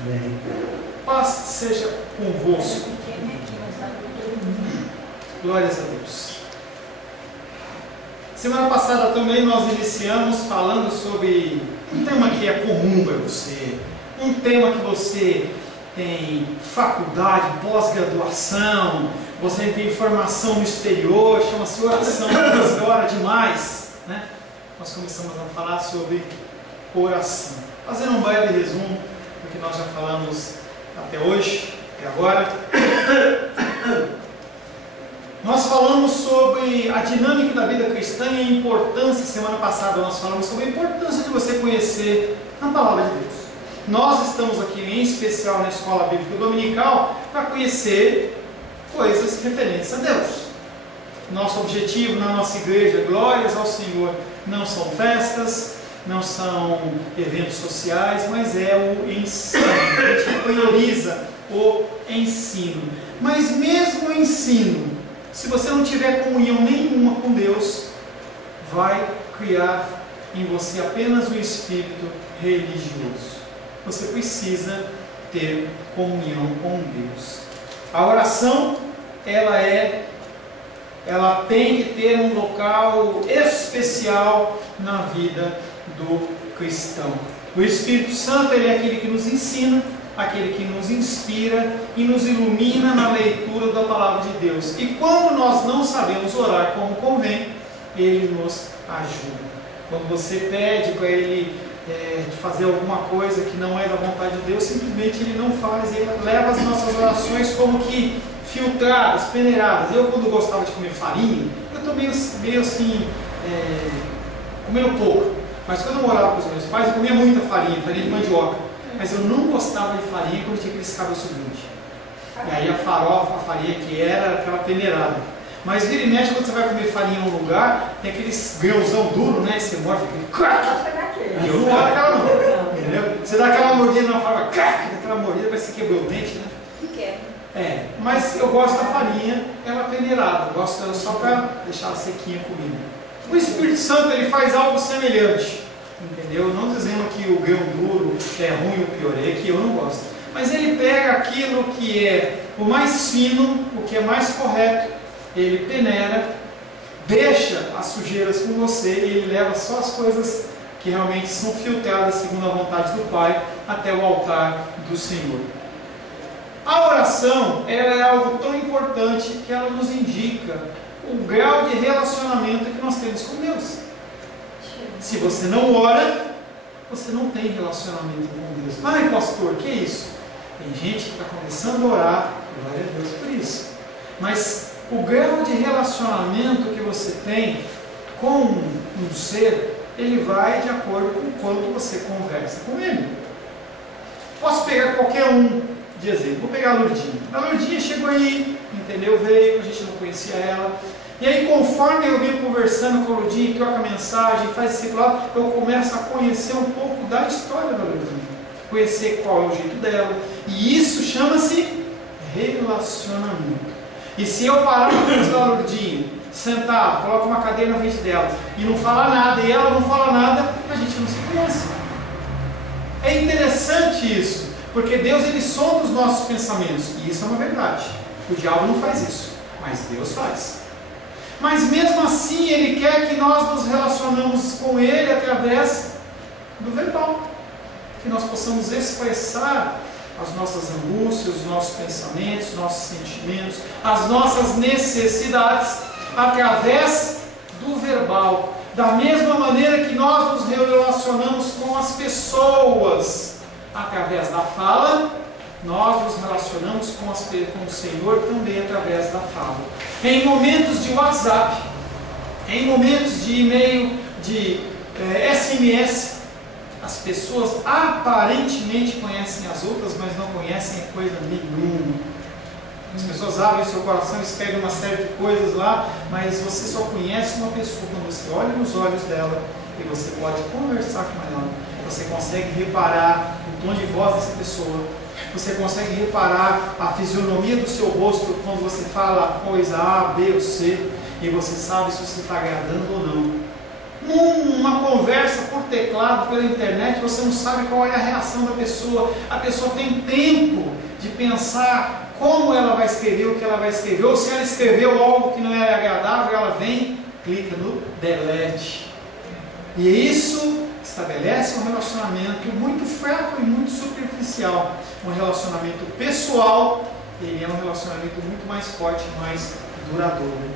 Amém. Paz seja convosco. Glórias a Deus. Semana passada também nós iniciamos falando sobre um tema que é comum para você, um tema que você tem faculdade, pós-graduação, você tem formação no exterior, chama-se oração, você ora demais, né? Nós começamos a falar sobre oração. Fazendo um breve resumo do que nós já falamos até hoje, até agora. Nós falamos sobre a dinâmica da vida cristã e a importância. Semana passada nós falamos sobre a importância de você conhecer a Palavra de Deus. Nós estamos aqui em especial na Escola Bíblica Dominical para conhecer coisas referentes a Deus. Nosso objetivo na nossa igreja, glórias ao Senhor, não são festas, não são eventos sociais, mas é o ensino. A gente prioriza o ensino. Mas mesmo o ensino, se você não tiver comunhão nenhuma com Deus, vai criar em você apenas um espírito religioso. Você precisa ter comunhão com Deus. A oração, ela tem que ter um local especial na vida do cristão. O Espírito Santo, ele é aquele que nos ensina, aquele que nos inspira e nos ilumina na leitura da Palavra de Deus. E quando nós não sabemos orar como convém, Ele nos ajuda. Quando você pede para Ele fazer alguma coisa que não é da vontade de Deus, simplesmente Ele não faz. Ele leva as nossas orações como que filtradas, peneiradas. Eu, quando gostava de comer farinha, eu estou meio assim, comendo pouco. Mas quando eu morava com os meus pais, eu comia muita farinha de mandioca. Mas eu não gostava de farinha quando tinha aqueles cabelos seguintes. E aí a farofa, a farinha que era aquela peneirada. Mas vira e mexe, quando você vai comer farinha em um lugar, tem aqueles grãozão duro, né? E você morde aquele. E eu não gosto daquela não. Entendeu? Você dá aquela mordida na farofa, aquela mordida, parece que quebrou o dente, né? Mas eu gosto da farinha, ela peneirada. Eu gosto dela só para deixar ela sequinha comida. O Espírito Santo, ele faz algo semelhante. Entendeu? Não dizendo que o grão duro é ruim ou pior, é que eu não gosto. Mas ele pega aquilo que é o mais fino, o que é mais correto, ele peneira, deixa as sujeiras com você e ele leva só as coisas que realmente são filtradas segundo a vontade do Pai até o altar do Senhor. A oração, ela é algo tão importante que ela nos indica o grau de relacionamento que nós temos com Deus. Se você não ora, você não tem relacionamento com Deus. Ai, pastor, que é isso? Tem gente que está começando a orar, glória a Deus por isso. Mas o grau de relacionamento que você tem com um ser, ele vai de acordo com o quanto você conversa com ele. Posso pegar qualquer um de exemplo. Vou pegar a Lourdinha. A Lourdinha chegou aí, entendeu? Veio, a gente não conhecia ela. E aí, conforme eu venho conversando com a Lourdinha, troca mensagem, faz esse lado, eu começo a conhecer um pouco da história da Lourdinha, conhecer qual é o jeito dela, e isso chama-se relacionamento. E se eu parar na frente da Lourdinha, sentar, coloco uma cadeira na frente dela, e não falar nada, e ela não fala nada, a gente não se conhece. É interessante isso, porque Deus, ele sonda os nossos pensamentos, e isso é uma verdade. O diabo não faz isso, mas Deus faz. Mas mesmo assim, Ele quer que nós nos relacionemos com Ele através do verbal. Que nós possamos expressar as nossas angústias, os nossos pensamentos, os nossos sentimentos, as nossas necessidades através do verbal. Da mesma maneira que nós nos relacionamos com as pessoas através da fala, nós nos relacionamos com o Senhor também através da fala. Em momentos de WhatsApp, em momentos de e-mail, de SMS, as pessoas aparentemente conhecem as outras, mas não conhecem coisa nenhuma. As pessoas abrem o seu coração, escrevem uma série de coisas lá, mas você só conhece uma pessoa quando você olha nos olhos dela e você pode conversar com ela. Você consegue reparar o tom de voz dessa pessoa. Você consegue reparar a fisionomia do seu rosto quando você fala a coisa A, B ou C, e você sabe se você está agradando ou não. Uma conversa por teclado, pela internet, você não sabe qual é a reação da pessoa. A pessoa tem tempo de pensar como ela vai escrever, o que ela vai escrever, ou se ela escreveu algo que não é agradável, ela vem, clica no delete. E isso estabelece um relacionamento muito fraco e muito superficial. Um relacionamento pessoal, ele é um relacionamento muito mais forte, mais duradouro.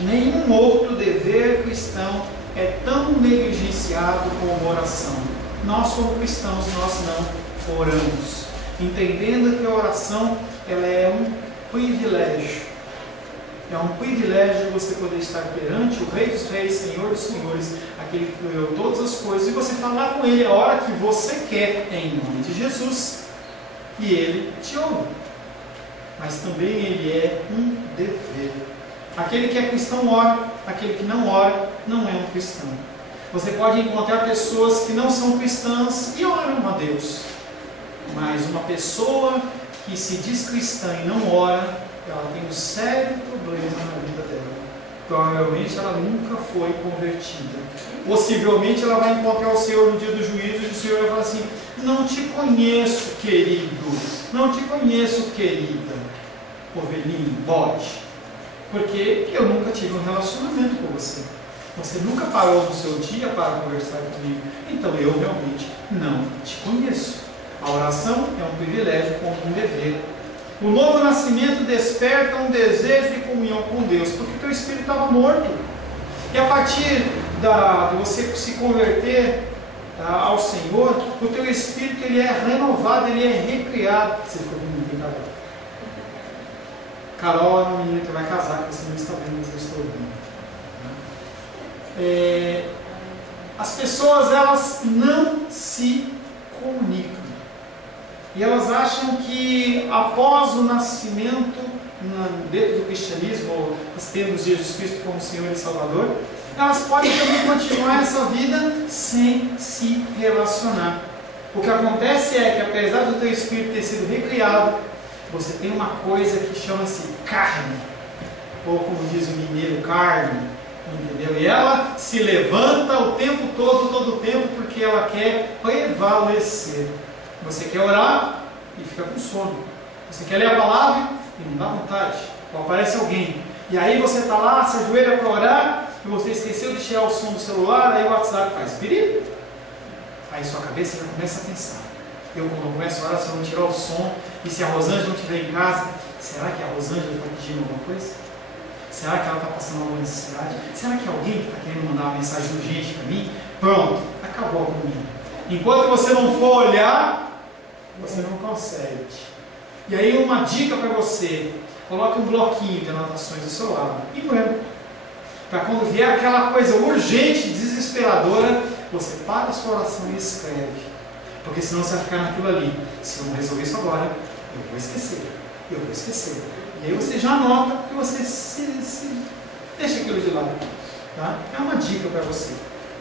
Nenhum outro dever cristão é tão negligenciado como a oração. Nós, como cristãos, nós não oramos, entendendo que a oração ela é um privilégio. É um privilégio você poder estar perante o Rei dos Reis, Senhor dos Senhores, aquele que criou todas as coisas, e você falar com Ele a hora que você quer, em nome de Jesus, e Ele te ouve. Mas também Ele é um dever. Aquele que é cristão ora, aquele que não ora não é um cristão. Você pode encontrar pessoas que não são cristãs e oram a Deus, mas uma pessoa que se diz cristã e não ora, ela tem um sério problema na vida dela. Provavelmente ela nunca foi convertida. Possivelmente ela vai encontrar o Senhor no dia do juízo e o Senhor vai falar assim: não te conheço, querido, não te conheço, querida, ovelhinho, bode, porque eu nunca tive um relacionamento com você. Você nunca parou no seu dia para conversar comigo. Então eu realmente não te conheço. A oração é um privilégio como um dever. O novo nascimento desperta um desejo de comunhão com Deus, porque o teu espírito estava morto. E a partir de você se converter ao Senhor, o teu espírito ele é renovado, ele é recriado. Você ficou muito Carol. Carol é uma menina que vai casar, que você não está vendo, mas eu estou ouvindo. As pessoas elas não se comunicam. E elas acham que após o nascimento, dentro do cristianismo, tendo Jesus Cristo como Senhor e Salvador, elas podem também continuar essa vida sem se relacionar. O que acontece é que, apesar do teu espírito ter sido recriado, você tem uma coisa que chama-se carne, ou como diz o mineiro, carne, entendeu? E ela se levanta o tempo todo o tempo, porque ela quer prevalecer. Você quer orar e fica com sono. Você quer ler a palavra e não dá vontade. Ou aparece alguém. E aí você está lá, se ajoelha para orar, e você esqueceu de tirar o som do celular, aí o WhatsApp faz perigo. Aí sua cabeça já começa a pensar. Quando eu começo a orar, se eu não tirar o som, e se a Rosângela não estiver em casa, será que a Rosângela está pedindo alguma coisa? Será que ela está passando alguma necessidade? Será que alguém está querendo mandar uma mensagem urgente para mim? Pronto, acabou comigo. Enquanto você não for olhar, você não consegue. E aí uma dica para você: coloque um bloquinho de anotações do seu lado e lembra, para quando vier aquela coisa urgente, desesperadora, você para a sua oração e escreve, porque senão você vai ficar naquilo ali. Se eu não resolver isso agora, eu vou esquecer. E aí você já anota, porque você deixa aquilo de lado, tá? É uma dica para você.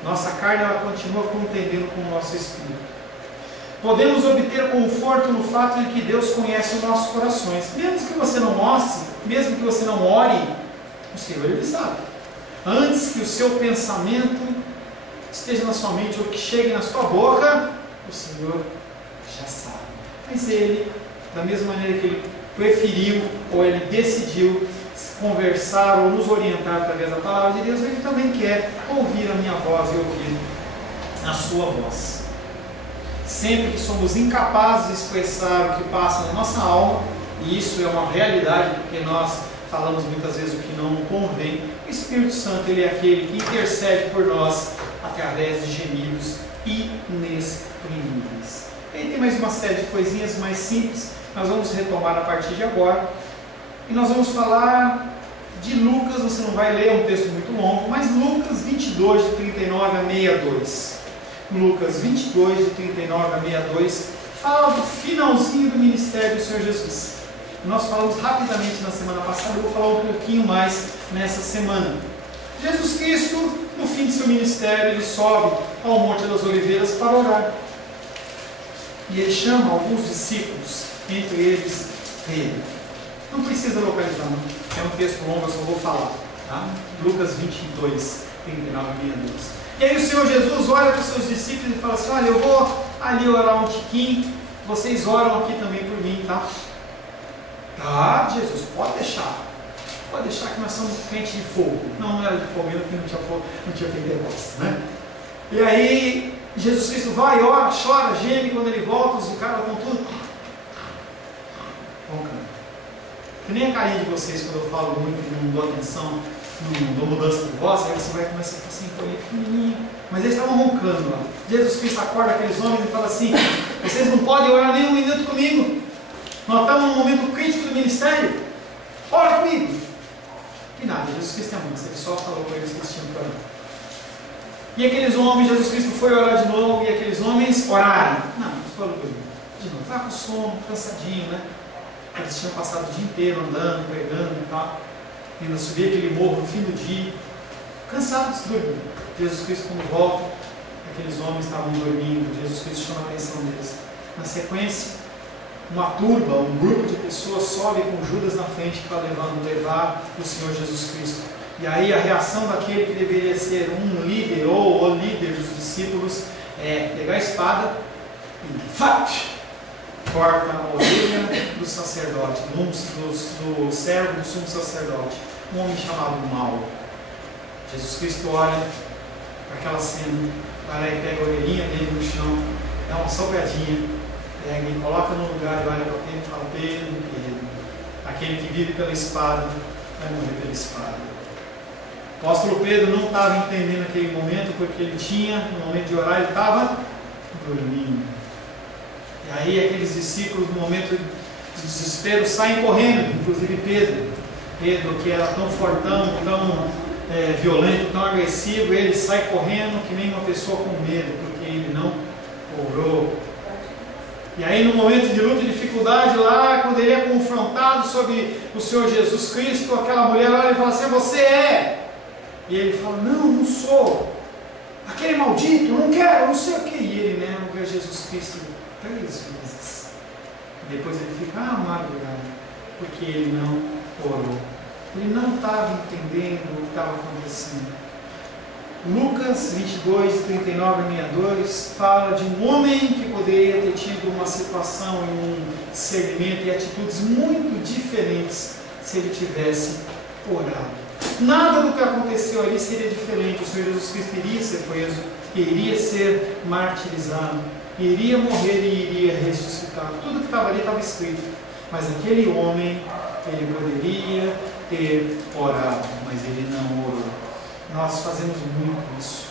Nossa carne ela continua contendendo com o nosso espírito. Podemos obter conforto no fato de que Deus conhece os nossos corações. Mesmo que você não mostre, mesmo que você não ore, o Senhor Ele sabe. Antes que o seu pensamento esteja na sua mente ou que chegue na sua boca, o Senhor já sabe. Mas Ele, da mesma maneira que Ele preferiu ou Ele decidiu conversar ou nos orientar através da palavra de Deus, Ele também quer ouvir a minha voz e ouvir a sua voz. Sempre que somos incapazes de expressar o que passa na nossa alma, e isso é uma realidade porque nós falamos muitas vezes o que não convém, o Espírito Santo ele é aquele que intercede por nós através de gemidos inexprimíveis. E tem mais uma série de coisinhas mais simples, nós vamos retomar a partir de agora, e nós vamos falar de Lucas. Você não vai ler, é um texto muito longo, mas Lucas 22, de 39 a 62. Lucas 22, de 39 a 62, fala do finalzinho do ministério do Senhor Jesus. Nós falamos rapidamente na semana passada, eu vou falar um pouquinho mais nessa semana. Jesus Cristo, no fim de seu ministério, ele sobe ao Monte das Oliveiras para orar. E ele chama alguns discípulos, entre eles Pedro. Não precisa localizar, não. É um texto longo, eu só vou falar. Tá? Lucas 22, 39:32. E aí o Senhor Jesus olha para os seus discípulos e fala assim: olha, eu vou ali orar um tiquinho, vocês oram aqui também por mim, tá? Tá, Jesus, pode deixar que nós somos crentes de fogo. Não era de fogo, porque não tinha fogo, não tinha Pentecostes, né? E aí Jesus Cristo vai, ora, chora, geme, quando ele volta, os caras com tudo roncando. Que nem a carinha de vocês quando eu falo muito e não dou atenção, não dou mudança de voz, aí você vai começar a ficar assim, pequenininho. Mas eles estavam roncando lá. Jesus Cristo acorda aqueles homens e fala assim: vocês não podem orar nem um minuto comigo. Nós estamos num momento crítico do ministério. Ora comigo. E nada, Jesus Cristo é muito. Ele só falou com eles que eles tinham que orar. E aqueles homens, Jesus Cristo foi orar de novo, e aqueles homens oraram. Não, falou comigo. De novo, estava com sono, cansadinho, né? Eles tinham passado o dia inteiro andando, pregando e tal. Ainda subir aquele morro no fim do dia. Cansados de dormir. Jesus Cristo, quando volta, aqueles homens estavam dormindo. Jesus Cristo chama a atenção deles. Na sequência, uma turba, um grupo de pessoas sobe com Judas na frente para levar o Senhor Jesus Cristo. E aí a reação daquele que deveria ser um líder ou o líder dos discípulos é pegar a espada e corta a orelha do sacerdote, do servo do sumo sacerdote, um homem chamado Mauro. Jesus Cristo olha para aquela cena, para e pega a orelhinha dele no chão, dá uma sopradinha, pega e coloca no lugar e olha para Pedro e fala: Pedro, aquele que vive pela espada vai morrer pela espada. O apóstolo Pedro não estava entendendo aquele momento, porque ele tinha, no momento de orar, ele estava dormindo. E aí aqueles discípulos, no momento de desespero, saem correndo, inclusive Pedro, que era tão fortão, tão violento, tão agressivo, ele sai correndo que nem uma pessoa com medo, porque ele não orou. E aí no momento de luta e dificuldade lá, quando ele é confrontado sobre o Senhor Jesus Cristo, aquela mulher olha e fala assim: você é? E ele fala: não sou. Aquele maldito, não quero, não sei o que. E ele nega Jesus Cristo 3 vezes. E depois ele fica amargurado, porque ele não orou. Ele não estava entendendo o que estava acontecendo. Lucas 22, 39 a 62 fala de um homem que poderia ter tido uma situação e um discernimento e atitudes muito diferentes se ele tivesse orado. Nada do que aconteceu ali seria diferente. O Senhor Jesus Cristo iria ser preso, iria ser martirizado, iria morrer e iria ressuscitar. Tudo que estava ali estava escrito. Mas aquele homem, ele poderia ter orado, mas ele não orou. Nós fazemos muito isso.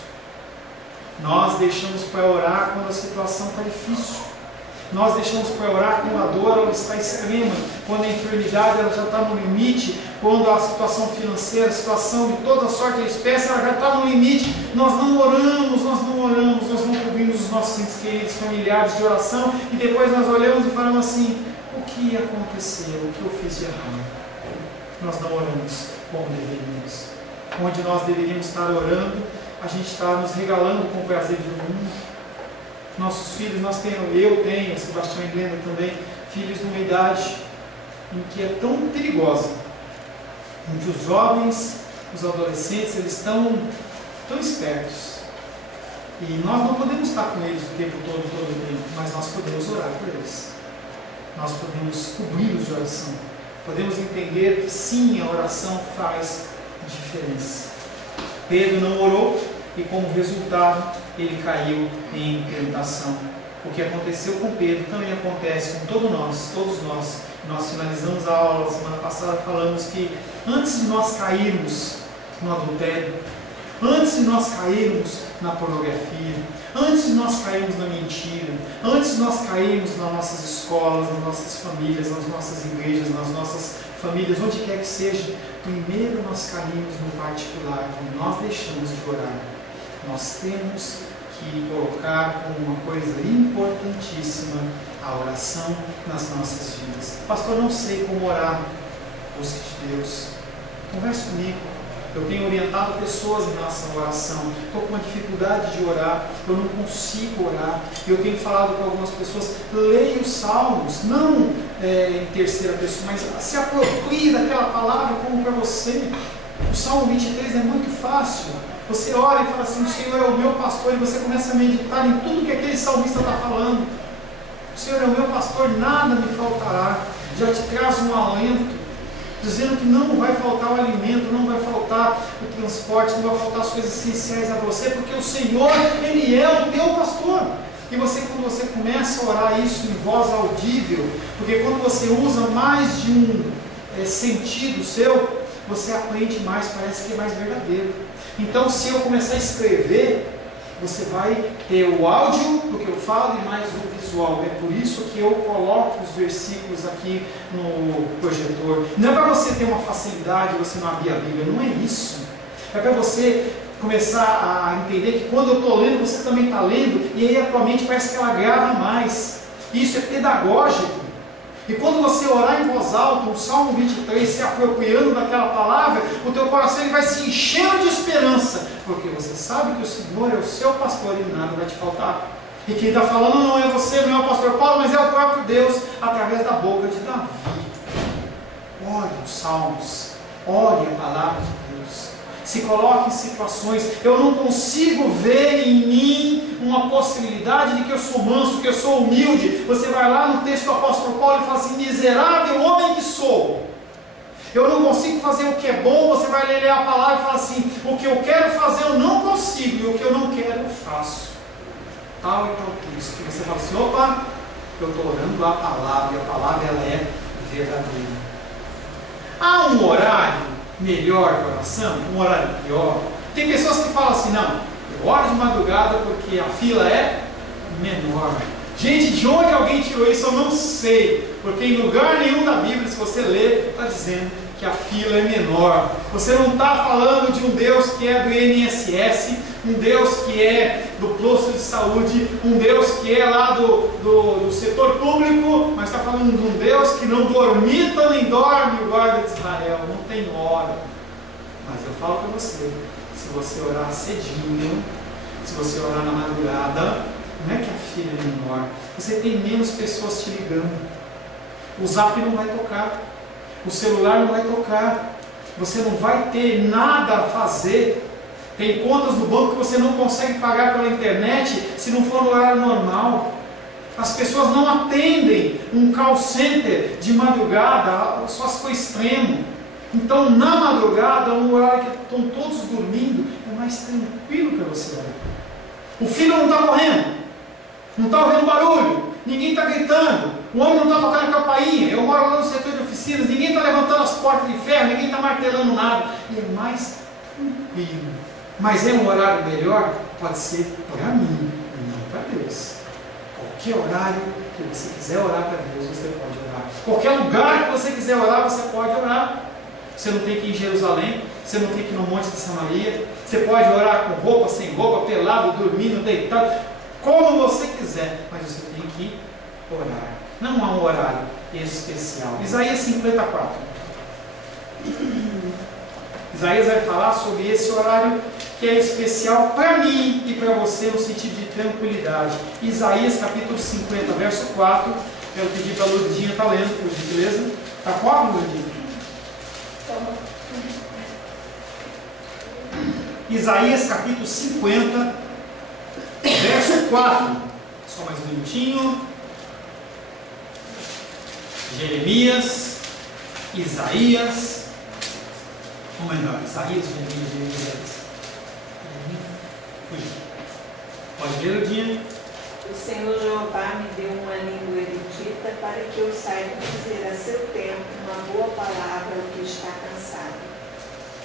Nós deixamos para orar quando a situação está difícil. Nós deixamos para orar quando a dor ela está extrema, quando a enfermidade ela já está no limite, quando a situação financeira, a situação de toda sorte e espécie ela já está no limite. Nós não oramos, nós não cobrimos os nossos entes queridos, familiares de oração, e depois nós olhamos e falamos assim: o que aconteceu? O que eu fiz de errado? Nós não oramos como deveríamos. Onde nós deveríamos estar orando, a gente está nos regalando com o prazer do mundo. Nossos filhos, eu tenho, Sebastião e Glenda também, filhos de uma idade em que é tão perigosa, em que os jovens, os adolescentes, eles estão tão espertos. E nós não podemos estar com eles o tempo todo o tempo, mas nós podemos orar por eles. Nós podemos cobri-los de oração. Podemos entender que sim, a oração faz diferença. Pedro não orou e, como resultado, ele caiu em tentação. O que aconteceu com Pedro também acontece com todos nós. Nós finalizamos a aula semana passada, falamos que antes de nós cairmos no adultério, antes de nós cairmos na pornografia, antes de nós cairmos na mentira, antes de nós cairmos nas nossas escolas, nas nossas famílias, nas nossas igrejas, nas nossas famílias, onde quer que seja, primeiro nós caímos no particular, quando nós deixamos de orar. Nós temos que colocar como uma coisa importantíssima a oração nas nossas vidas. Pastor, não sei como orar. Busque de Deus. Converse comigo. Eu tenho orientado pessoas em relação à oração. Estou com uma dificuldade de orar. Eu não consigo orar. Eu tenho falado com algumas pessoas: leia os salmos, não em terceira pessoa, mas se aproprie daquela palavra como para você. O Salmo 23 é muito fácil. Você ora e fala assim, o Senhor é o meu pastor, e você começa a meditar em tudo que aquele salmista está falando. O Senhor é o meu pastor, nada me faltará. Já te traz um alento, dizendo que não vai faltar o alimento, não vai faltar o transporte, não vai faltar as coisas essenciais a você, porque o Senhor, Ele é o teu pastor. E você, quando você começa a orar isso em voz audível, porque quando você usa mais de um sentido seu, você aprende mais, parece que é mais verdadeiro. Então, se eu começar a escrever, você vai ter o áudio do que eu falo e mais o visual. É por isso que eu coloco os versículos aqui no projetor. Não é para você ter uma facilidade, você não abrir a Bíblia, não é isso. É para você começar a entender que quando eu estou lendo, você também está lendo, e aí a tua mente parece que ela grava mais. Isso é pedagógico. E quando você orar em voz alta, o Salmo 23, se apropriando daquela palavra, o teu coração ele vai se enchendo de esperança, porque você sabe que o Senhor é o seu pastor e nada vai te faltar. E quem está falando não é você, não é o pastor Paulo, mas é o próprio Deus, através da boca de Davi. Ore os salmos, ore a palavra de Deus. Se coloque em situações. Eu não consigo ver em mim uma possibilidade de que eu sou manso, que eu sou humilde. Você vai lá no texto do apóstolo Paulo e fala assim, miserável homem que sou. Eu não consigo fazer o que é bom. Você vai ler a palavra e fala assim, o que eu quero fazer eu não consigo, e o que eu não quero eu faço. Tal e tal Cristo. E você fala assim, opa, eu estou orando a palavra, e a palavra ela é verdadeira. Há um horário melhor para oração, um horário pior. Tem pessoas que falam assim, não, eu oro de madrugada porque a fila é menor. Gente, de onde alguém tirou isso eu não sei, porque em lugar nenhum da Bíblia, se você ler, está dizendo que a fila é menor. Você não está falando de um Deus que é do INSS, um Deus que é do posto de saúde, um Deus que é lá do setor público, mas está falando de um Deus que não dormita nem dorme o guarda de Israel, não tem hora. Mas eu falo para você, se você orar cedinho, se você orar na madrugada, não é que a fila é menor, você tem menos pessoas te ligando, o zap não vai tocar, o celular não vai tocar, você não vai ter nada a fazer. Tem contas no banco que você não consegue pagar pela internet se não for no horário normal. As pessoas não atendem um call center de madrugada, só se for extremo. Então, na madrugada, no horário que estão todos dormindo, é mais tranquilo para você orar. O filho não está correndo, não está ouvindo barulho, ninguém está gritando, o homem não está tocando campainha. Eu moro lá no setor de oficinas, ninguém está levantando as portas de ferro, ninguém está martelando nada. E é mais tranquilo. Mas é um horário melhor? Pode ser para mim, não para Deus. Qualquer horário que você quiser orar para Deus, você pode orar. Qualquer lugar que você quiser orar, você pode orar. Você não tem que ir em Jerusalém, você não tem que ir no Monte de Samaria. Você pode orar com roupa, sem roupa, pelado, dormindo, deitado, como você quiser. Mas você tem que orar. Não há um horário especial. Isaías 54. Isaías vai falar sobre esse horário que é especial para mim e para você no sentido de tranquilidade. Isaías capítulo 50, verso 4. Quero pedir para a Lourdinha estar lendo, por gentileza. Está com a Lourdinha? Isaías capítulo 50, verso 4. Só mais um minutinho. Jeremias, Isaías. Ou melhor, Isaías, Jeremias. Pode ler, Lourdinha? O Senhor Jeová me deu uma língua erudita para que eu saiba dizer a seu tempo uma boa palavra ao que está cansado.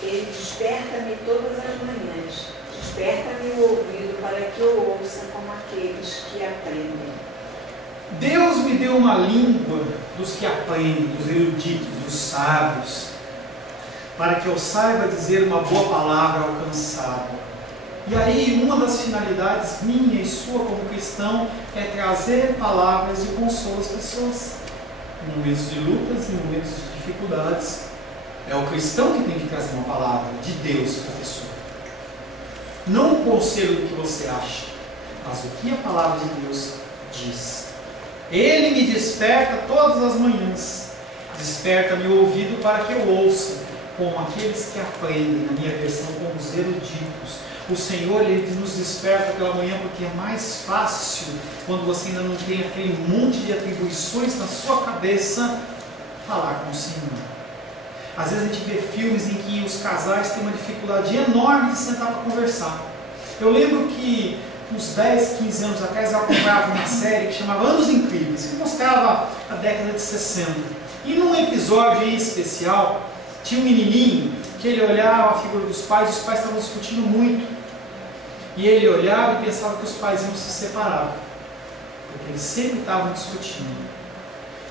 Ele desperta-me todas as manhãs, desperta-me o ouvido para que eu ouça como aqueles que aprendem. Deus me deu uma língua dos que aprendem, dos eruditos, dos sábios, para que eu saiba dizer uma boa palavra ao cansado. E aí, uma das finalidades minha e sua como cristão é trazer palavras de consolo às pessoas. Em momentos de lutas, em momentos de dificuldades. É o cristão que tem que trazer uma palavra de Deus para a pessoa. Não um conselho do que você acha, mas o que a palavra de Deus diz. Ele me desperta todas as manhãs. Desperta-me o ouvido para que eu ouça, como aqueles que aprendem, na minha versão, como os eruditos. O Senhor, Ele nos desperta pela manhã porque é mais fácil, quando você ainda não tem aquele monte de atribuições na sua cabeça, falar com o Senhor. Às vezes a gente vê filmes em que os casais têm uma dificuldade enorme de sentar para conversar. Eu lembro que uns 10, 15 anos atrás eu acompanhava uma série que chamava Anos Incríveis, que mostrava a década de 60. E num episódio em especial, tinha um menininho que ele olhava a figura dos pais, e os pais estavam discutindo muito. E ele olhava e pensava que os pais iam se separar, porque eles sempre estavam discutindo.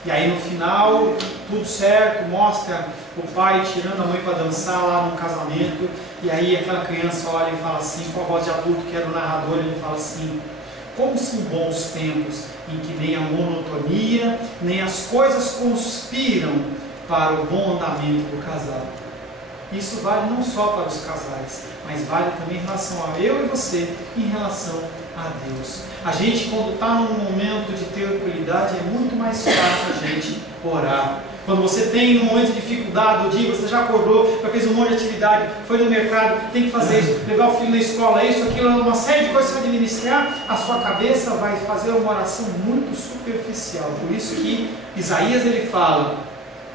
E aí no final, tudo certo, mostra o pai tirando a mãe para dançar lá no casamento, e aí aquela criança olha e fala assim, com a voz de adulto que era o narrador, ele fala assim: como são bons tempos em que nem a monotonia, nem as coisas conspiram para o bom andamento do casal. Isso vale não só para os casais, mas vale também em relação a eu e você, em relação a Deus. A gente, quando está num momento de tranquilidade, é muito mais fácil a gente orar. Quando você tem um momento de dificuldade do dia, você já acordou, já fez um monte de atividade, foi no mercado, tem que fazer isso, levar o filho na escola, isso, aquilo, uma série de coisas que você vai administrar, a sua cabeça vai fazer uma oração muito superficial. Por isso que Isaías ele fala: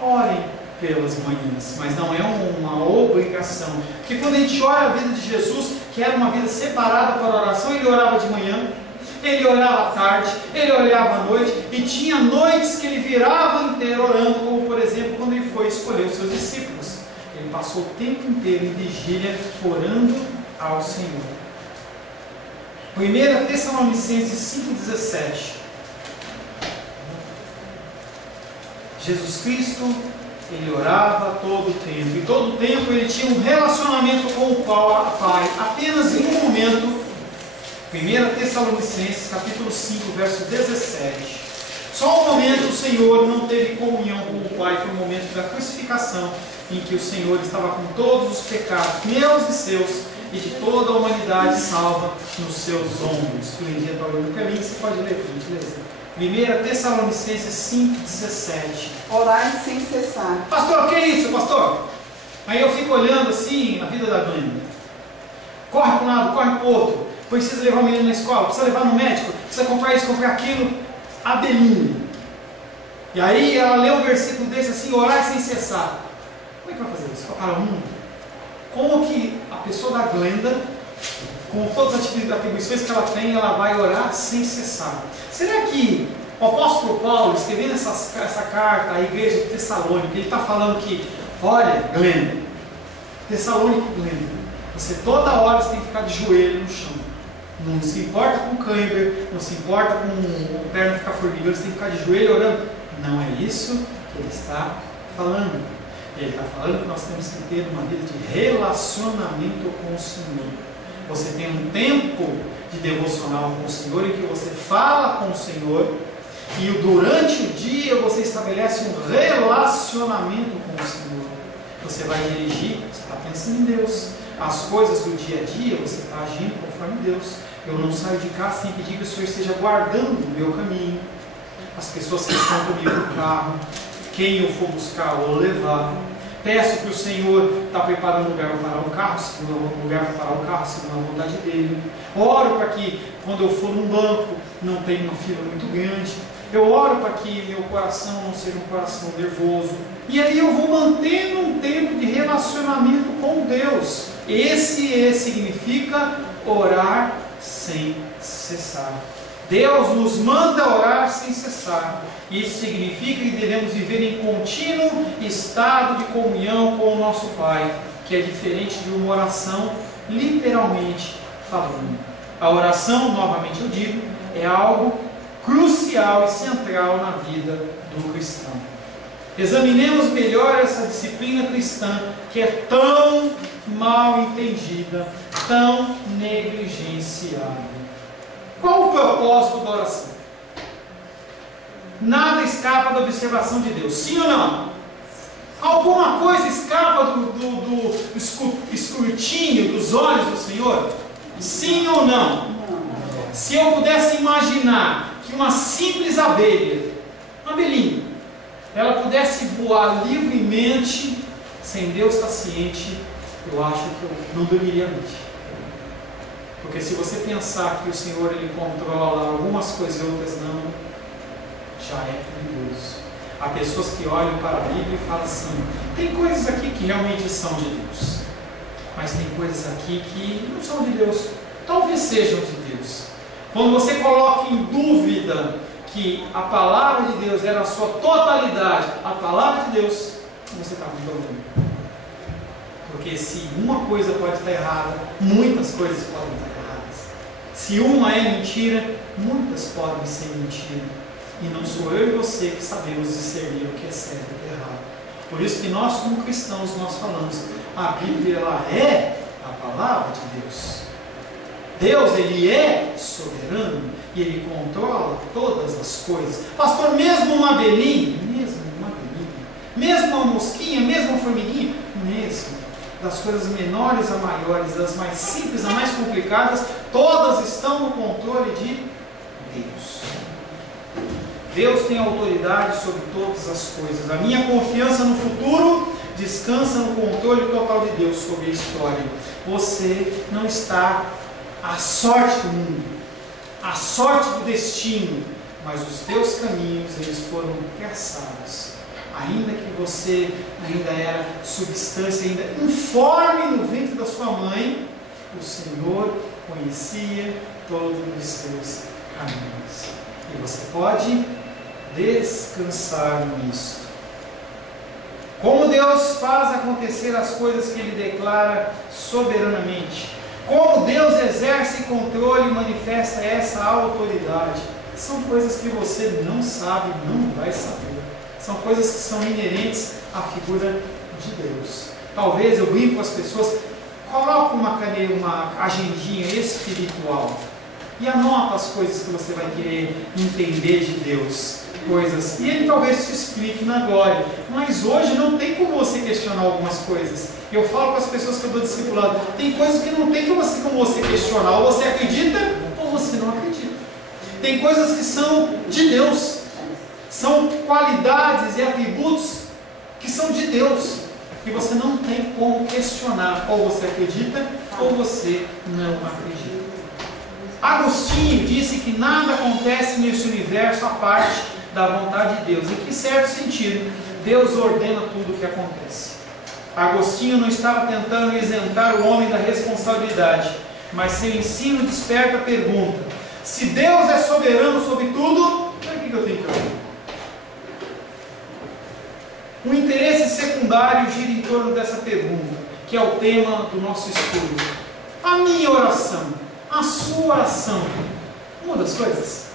orem pelas manhãs, mas não é uma obrigação. Porque quando a gente olha a vida de Jesus, que era uma vida separada para a oração, ele orava de manhã, ele orava à tarde, ele orava à noite, e tinha noites que ele virava inteiro orando, como por exemplo quando ele foi escolher os seus discípulos. Ele passou o tempo inteiro em vigília orando ao Senhor. 1 Tessalonicenses 5,17. Jesus Cristo, ele orava todo o tempo, e todo o tempo ele tinha um relacionamento com o Pai, apenas em um momento. 1 Tessalonicenses capítulo 5, verso 17. Só um momento o Senhor não teve comunhão com o Pai, foi o momento da crucificação, em que o Senhor estava com todos os pecados, meus e seus, e de toda a humanidade salva nos seus ombros. Que o dia está olhando para mim, você pode ler, por gentileza. 1 Tessalonicenses 5, 17. Orai sem cessar. Pastor, o que é isso, pastor? Aí eu fico olhando assim na vida da Glenda. Corre para um lado, corre para o outro. Precisa levar o menino na escola, precisa levar no médico, precisa comprar isso, comprar aquilo. Abelinho. E aí ela lê um versículo desse assim: orar sem cessar. Como é que vai fazer isso? Para o mundo? Como que a pessoa da Glenda, com todas as atribuições que ela tem, ela vai orar sem cessar? Será que o apóstolo Paulo, escrevendo essa carta à igreja de Tessalônica, ele está falando que, olha, Glenda, Tessalônica e Glenda, você toda hora você tem que ficar de joelho no chão. Não se importa com cãibra, não se importa com o perno ficar formigando, você tem que ficar de joelho orando. Não é isso que ele está falando. Ele está falando que nós temos que ter uma vida de relacionamento com o Senhor. Você tem um tempo de devocional com o Senhor em que você fala com o Senhor, e durante o dia você estabelece um relacionamento com o Senhor. Você vai dirigir, você está pensando em Deus. As coisas do dia a dia, você está agindo conforme Deus. Eu não saio de casa sem pedir que o Senhor esteja guardando o meu caminho, as pessoas que estão comigo no carro, quem eu for buscar ou levar. Peço que o Senhor está preparando um lugar para parar o carro, segundo a vontade dEle. Oro para que, quando eu for num banco, não tenha uma fila muito grande. Eu oro para que meu coração não seja um coração nervoso. E aí eu vou mantendo um tempo de relacionamento com Deus. Esse significa orar sem cessar. Deus nos manda orar sem cessar. Isso significa que devemos viver em contínuo estado de comunhão com o nosso Pai, que é diferente de uma oração literalmente falando. A oração, novamente eu digo, é algo crucial e central na vida do cristão. Examinemos melhor essa disciplina cristã que é tão mal entendida, tão negligenciada. Qual o propósito da oração? Nada escapa da observação de Deus, sim ou não? Alguma coisa escapa do escrutínio dos olhos do Senhor? Sim ou não? Se eu pudesse imaginar que uma simples abelha, uma abelhinha, ela pudesse voar livremente, sem Deus estar ciente, eu acho que eu não dormiria à noite. Porque se você pensar que o Senhor ele controla algumas coisas e outras não, já é perigoso. Há pessoas que olham para a Bíblia e falam assim: tem coisas aqui que realmente são de Deus, mas tem coisas aqui que não são de Deus, talvez sejam de Deus. Quando você coloca em dúvida que a palavra de Deus é na sua totalidade a palavra de Deus, você está com problema. Porque se uma coisa pode estar errada, muitas coisas podem estar erradas. Se uma é mentira, muitas podem ser mentira. E não sou eu e você que sabemos discernir o que é certo e o que é errado. Por isso que nós, como cristãos, nós falamos: a Bíblia ela é a palavra de Deus. Deus, Ele é soberano e Ele controla todas as coisas. Pastor, mesmo uma abelhinha, mesmo uma mosquinha, mesmo uma formiguinha, mesmo. Das coisas menores a maiores, das mais simples a mais complicadas, todas estão no controle de Deus. Deus tem autoridade sobre todas as coisas. A minha confiança no futuro descansa no controle total de Deus sobre a história. Você não está à sorte do mundo, à sorte do destino, mas os teus caminhos eles foram traçados. Ainda que você ainda era substância, ainda informe no ventre da sua mãe, o Senhor conhecia todos os seus caminhos. E você pode descansar nisto. Como Deus faz acontecer as coisas que Ele declara soberanamente. Como Deus exerce controle e manifesta essa autoridade. São coisas que você não sabe, não vai saber. São coisas que são inerentes à figura de Deus. Talvez eu brinco com as pessoas, coloca uma agendinha espiritual e anota as coisas que você vai querer entender de Deus. Coisas, e Ele talvez te explique na glória, mas hoje não tem como você questionar algumas coisas. Eu falo com as pessoas que eu dou discipulado, tem coisas que não tem como você questionar, ou você acredita ou você não acredita. Tem coisas que são de Deus, são qualidades e atributos que são de Deus, que você não tem como questionar, ou você acredita ou você não acredita. Agostinho disse que nada acontece nesse universo à parte da vontade de Deus. Em que certo sentido, Deus ordena tudo o que acontece. Agostinho não estava tentando isentar o homem da responsabilidade, mas seu ensino desperta a pergunta: se Deus é soberano sobre tudo, para que eu tenho que orar? Um interesse secundário gira em torno dessa pergunta, que é o tema do nosso estudo. A minha oração, a sua oração, muda as coisas?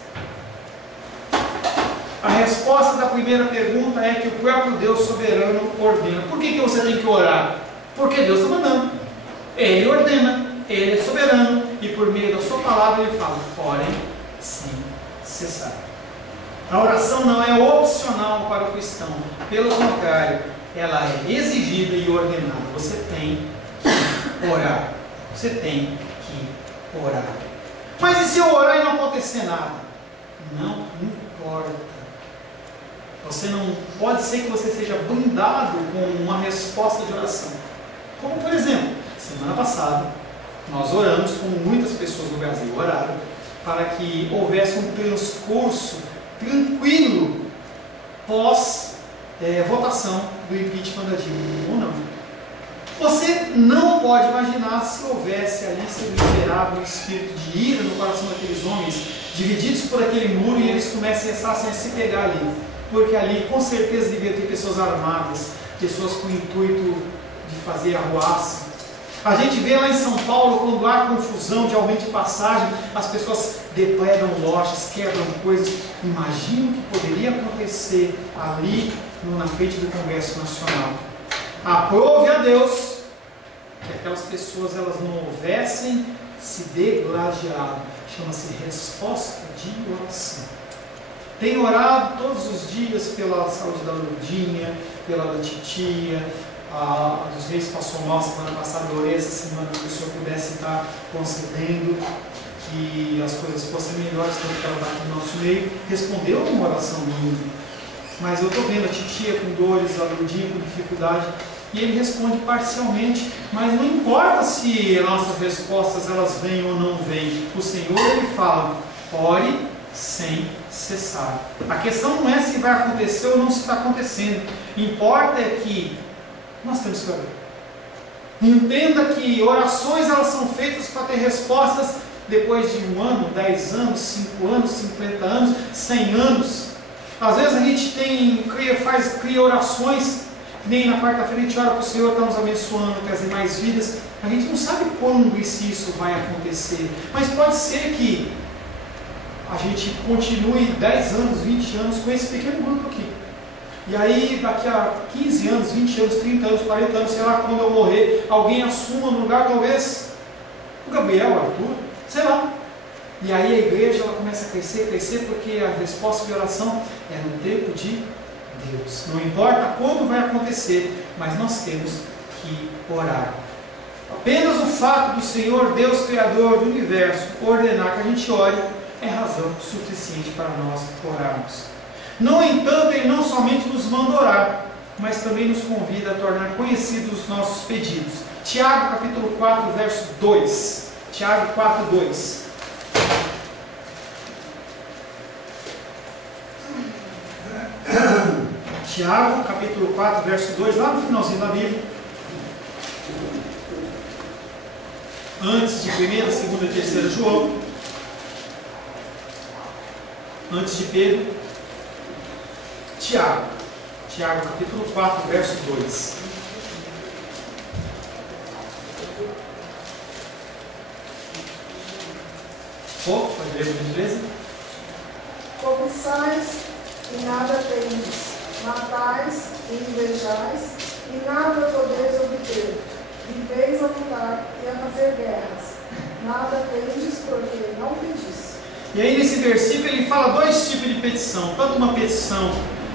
A resposta da primeira pergunta é que o próprio Deus soberano ordena. Por que você tem que orar? Porque Deus está mandando. Ele ordena, Ele é soberano, e por meio da sua palavra Ele fala: orem sem cessar. A oração não é opcional para o cristão, pelo contrário, ela é exigida e ordenada. Você tem que orar. Você tem que orar. Mas e se eu orar e não acontecer nada? Não importa. Você não pode ser que você seja blindado com uma resposta de oração. Como por exemplo, semana passada nós oramos, como muitas pessoas no Brasil oraram, para que houvesse um transcurso tranquilo pós votação do impeachment da Dilma, ou não. Você não pode imaginar se houvesse ali sendo liberado um espírito de ira no coração daqueles homens, divididos por aquele muro, e eles começassem a se pegar ali. Porque ali com certeza devia ter pessoas armadas, pessoas com o intuito de fazer arruaça. A gente vê lá em São Paulo, quando há confusão de aumento de passagem, as pessoas depredam lojas, quebram coisas. Imagina o que poderia acontecer ali na frente do Congresso Nacional. Aprove a Deus que aquelas pessoas elas não houvessem se degladiado. Chama-se resposta de oração. Tenho orado todos os dias pela saúde da Lourdinha, pela da titia, a dos reis passou mal semana passada, eu orei essa semana que o Senhor pudesse estar concedendo que as coisas fossem melhores, tanto que ela está aqui no nosso meio. Respondeu uma oração minha, mas eu estou vendo a titia com dores, a Lourdinha com dificuldade, e Ele responde parcialmente, mas não importa se nossas respostas elas vêm ou não vêm, o Senhor Ele fala, ore sem cessar. A questão não é se vai acontecer ou não se está acontecendo, importa é que nós temos que orar. Entenda que orações elas são feitas para ter respostas depois de 1 ano, 10 anos, 5 anos, 50 anos, 100 anos. Às vezes a gente cria orações, nem na quarta-feira a gente ora para o Senhor, está nos abençoando, trazer mais vidas. A gente não sabe quando e se isso vai acontecer, mas pode ser que a gente continue 10 anos, 20 anos com esse pequeno grupo aqui. E aí daqui a 15 anos, 20 anos, 30 anos, 40 anos, sei lá, quando eu morrer, alguém assuma no lugar, talvez o Gabriel, o Arthur, sei lá. E aí a igreja ela começa a crescer, porque a resposta de oração é no tempo de Deus. Não importa quando vai acontecer, mas nós temos que orar. Apenas o fato do Senhor, Deus Criador do Universo, ordenar que a gente ore, é razão suficiente para nós orarmos. No entanto, Ele não somente nos manda orar, mas também nos convida a tornar conhecidos os nossos pedidos. Tiago capítulo 4, verso 2. Tiago 4, 2. Tiago capítulo 4, verso 2, lá no finalzinho da Bíblia. Antes de 1ª, 2ª e 3ª João. Antes de Pedro. Tiago capítulo 4, verso 2. Pode ler por gentileza? Cobiçais e nada tendes, matais e invejais e nada podeis obter, viveis a lutar e a fazer guerras, nada tendes porque não pedis. E aí nesse versículo ele fala 2 tipos de petição, tanto uma petição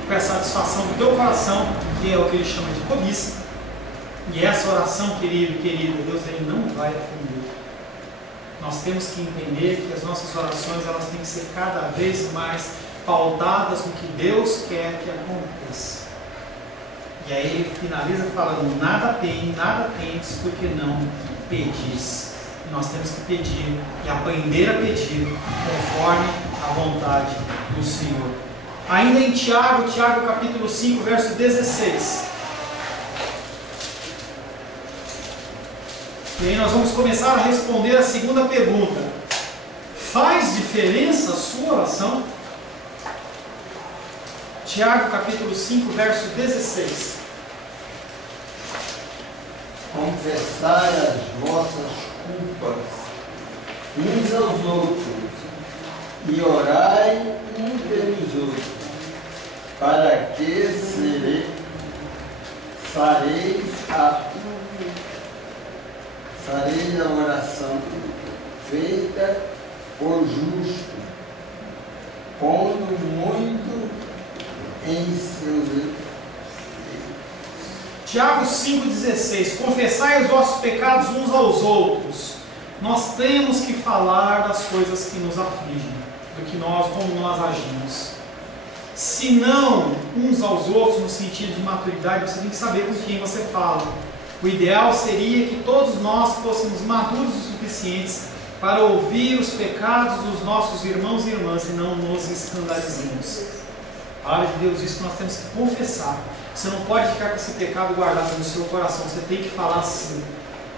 para a satisfação do teu coração, que é o que ele chama de cobiça, e essa oração, querido, querida, Deus ele não vai atender. Nós temos que entender que as nossas orações elas têm que ser cada vez mais pautadas no que Deus quer que aconteça. E aí ele finaliza falando, nada tendes porque não pedis. E nós temos que pedir e aprender a pedir conforme a vontade do Senhor. Ainda em Tiago capítulo 5, verso 16. E aí nós vamos começar a responder a segunda pergunta. Faz diferença a sua oração? Tiago capítulo 5, verso 16. Confessai as vossas culpas uns aos outros e orai um pelos outros, para que fareis a oração feita por justo, pondo muito em seus. Tiago 5,16. Confessai os vossos pecados uns aos outros. Nós temos que falar das coisas que nos afligem, como nós agimos. Se não uns aos outros, no sentido de maturidade, você tem que saber com quem você fala. O ideal seria que todos nós fôssemos maduros o suficientes para ouvir os pecados dos nossos irmãos e irmãs e não nos escandalizemos. A palavra de Deus diz que nós temos que confessar. Você não pode ficar com esse pecado guardado no seu coração, você tem que falar sim,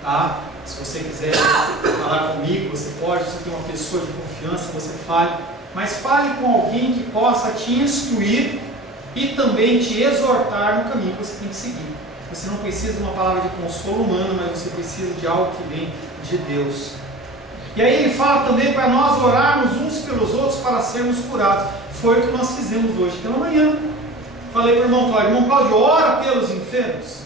tá? Se você quiser falar comigo, você pode, se você tem uma pessoa de confiança, você fale, mas fale com alguém que possa te instruir e também te exortar no caminho que você tem que seguir. Você não precisa de uma palavra de consolo humano, mas você precisa de algo que vem de Deus. E aí ele fala também para nós orarmos uns pelos outros para sermos curados. Foi o que nós fizemos hoje pela manhã. Falei para o irmão Cláudio, ora pelos enfermos.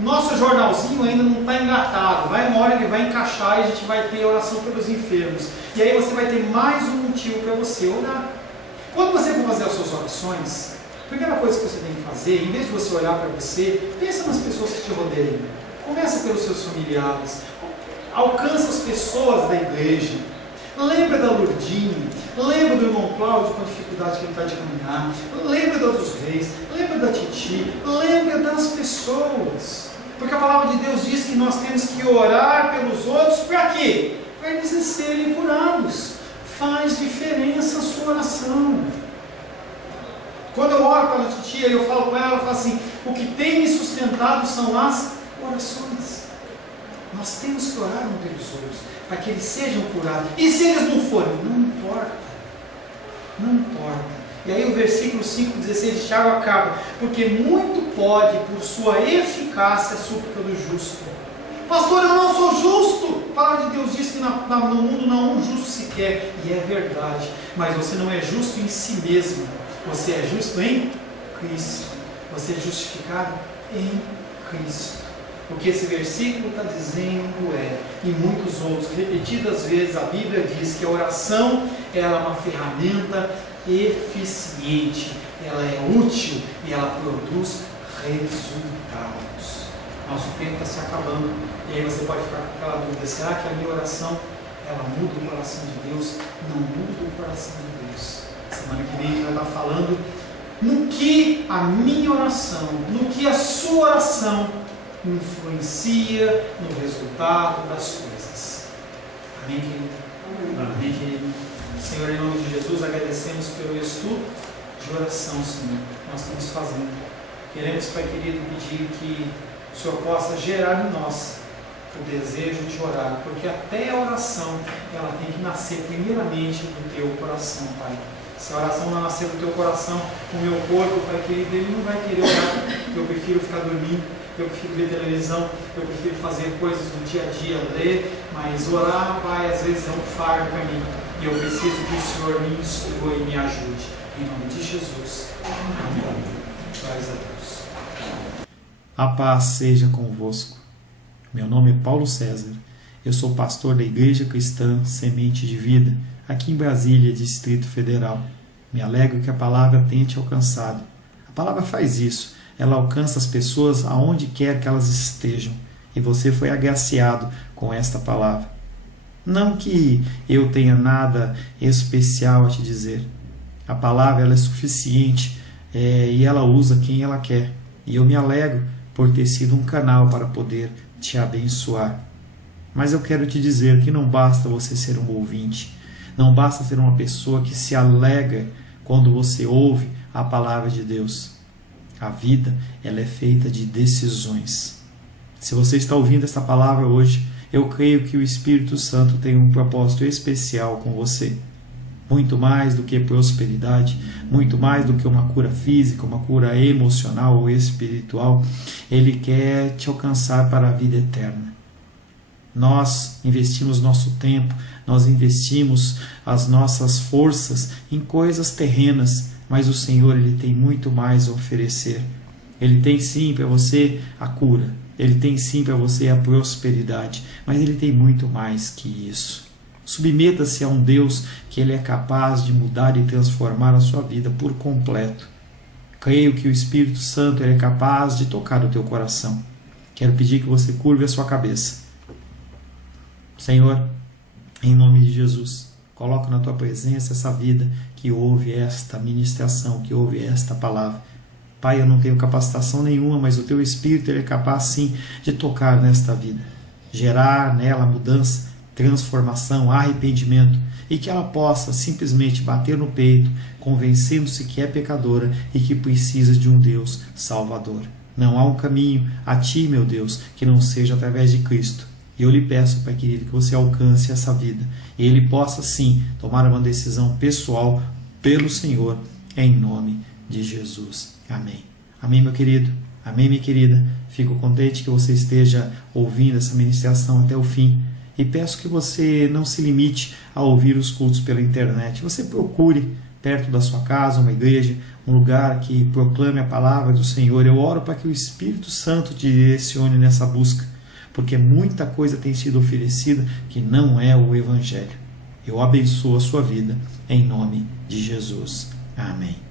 Nosso jornalzinho ainda não está engatado. Vai uma hora ele vai encaixar e a gente vai ter oração pelos enfermos. E aí você vai ter mais um motivo para você orar. Quando você for fazer as suas orações, a primeira coisa que você tem que fazer, em vez de você olhar para você, pensa nas pessoas que te rodeiam. Começa pelos seus familiares. Alcança as pessoas da igreja. Lembra da Lourdinha. Lembra do irmão Cláudio com a dificuldade que ele está de caminhar. Lembra dos reis. Lembra da Titi. Lembra das pessoas. Porque a palavra de Deus diz que nós temos que orar pelos outros. Para quê? Para eles serem curados. Faz diferença a sua oração. Quando eu oro pela titia, eu falo com ela, ela fala assim: o que tem me sustentado são as orações. Nós temos que orar uns pelos outros, para que eles sejam curados. E se eles não forem? Não importa. Não importa. E aí o versículo 5,16 de Tiago acaba: porque muito pode, por sua eficácia, a súplica do justo. Pastor, eu não sou justo. A palavra de Deus diz que no mundo não há um justo sequer. E é verdade. Mas você não é justo em si mesmo. Você é justo em Cristo. Você é justificado em Cristo. O que esse versículo está dizendo e muitos outros, repetidas vezes, a Bíblia diz que a oração ela é uma ferramenta eficiente, ela é útil e ela produz resultados. Nosso tempo está se acabando e aí você pode ficar com aquela dúvida: será que a minha oração ela muda o coração de Deus? Não muda o coração de Deus. Semana que vem a gente vai estar falando no que a minha oração, no que a sua oração influencia no resultado das coisas. Amém, querido? Amém, querido? Senhor, em nome de Jesus, agradecemos pelo estudo de oração, Senhor, que nós estamos fazendo. Queremos, Pai querido, pedir que o Senhor possa gerar em nós o desejo de orar, porque até a oração ela tem que nascer primeiramente do teu coração, Pai. Se a oração não nascer do teu coração, o meu corpo, Pai querido, ele não vai querer orar. Eu prefiro ficar dormindo, eu prefiro ver televisão, eu prefiro fazer coisas do dia a dia, ler, mas orar, Pai, às vezes é um fardo para mim. E eu preciso que o Senhor me instrua e me ajude. Em nome de Jesus. Amém. Glórias a Deus. A paz seja convosco. Meu nome é Paulo César. Eu sou pastor da Igreja Cristã Semente de Vida, aqui em Brasília, Distrito Federal. Me alegro que a palavra tenha te alcançado. A palavra faz isso. Ela alcança as pessoas aonde quer que elas estejam. E você foi agraciado com esta palavra. Não que eu tenha nada especial a te dizer. A palavra ela é suficiente e ela usa quem ela quer. E eu me alegro por ter sido um canal para poder te abençoar. Mas eu quero te dizer que não basta você ser um ouvinte. Não basta ser uma pessoa que se alegra quando você ouve a palavra de Deus. A vida ela é feita de decisões. Se você está ouvindo essa palavra hoje, eu creio que o Espírito Santo tem um propósito especial com você. Muito mais do que prosperidade, muito mais do que uma cura física, uma cura emocional ou espiritual, Ele quer te alcançar para a vida eterna. Nós investimos nosso tempo, nós investimos as nossas forças em coisas terrenas, mas o Senhor ele tem muito mais a oferecer. Ele tem sim para você a cura, Ele tem sim para você a prosperidade, mas Ele tem muito mais que isso. Submeta-se a um Deus que Ele é capaz de mudar e transformar a sua vida por completo. Creio que o Espírito Santo ele é capaz de tocar o teu coração. Quero pedir que você curve a sua cabeça. Senhor, em nome de Jesus, coloco na tua presença essa vida que ouve esta ministração, que ouve esta palavra. Pai, eu não tenho capacitação nenhuma, mas o teu Espírito ele é capaz sim de tocar nesta vida, gerar nela mudança, transformação, arrependimento, e que ela possa simplesmente bater no peito, convencendo-se que é pecadora e que precisa de um Deus salvador. Não há um caminho a ti, meu Deus, que não seja através de Cristo. E eu lhe peço, Pai querido, que você alcance essa vida e ele possa sim tomar uma decisão pessoal pelo Senhor, em nome de Jesus. Amém. Amém, meu querido. Amém, minha querida. Fico contente que você esteja ouvindo essa ministração até o fim. E peço que você não se limite a ouvir os cultos pela internet. Você procure perto da sua casa uma igreja, um lugar que proclame a palavra do Senhor. Eu oro para que o Espírito Santo te direcione nessa busca, porque muita coisa tem sido oferecida que não é o Evangelho. Eu abençoo a sua vida em nome de Jesus. Amém.